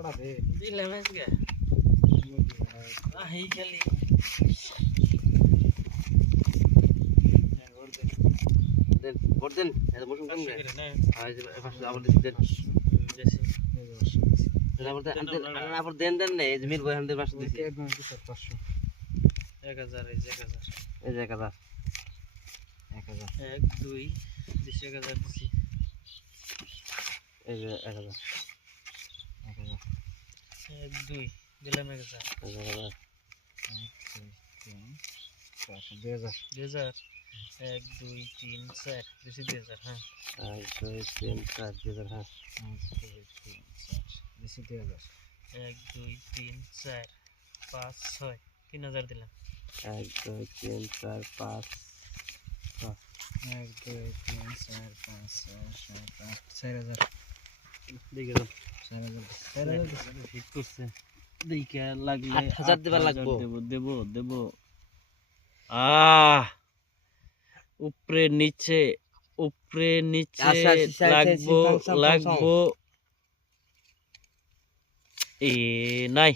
টাকা দে দিলাম আজকে হেই খালি দেন ভোট দেন এত বসুন কোন রে আজ ফার্স্ট আবার দেন আবার দেন দেন না এই মিল বই আমাদের পাঁচশো দিছি 1000 1000 এই যে 1000 এই যে 1000 1 2 দিছি 1000 দিছি এই যে 1000 1 2 দিলাম 1000 1000 2000 1 2 3 4 দিছি 2000 হ্যাঁ 1 2 3 4 2000 হ্যাঁ 1 2 3 4 5 6 3000 দিলাম 1 2 3 4 5 1 2 3 4 5 6 7 8 4000 দেখে দাও 4000 ঠিক করছে দেখে লাগলে 8000 দিবা লাগবো দেব উপরে নিচে লাগবো এ নাই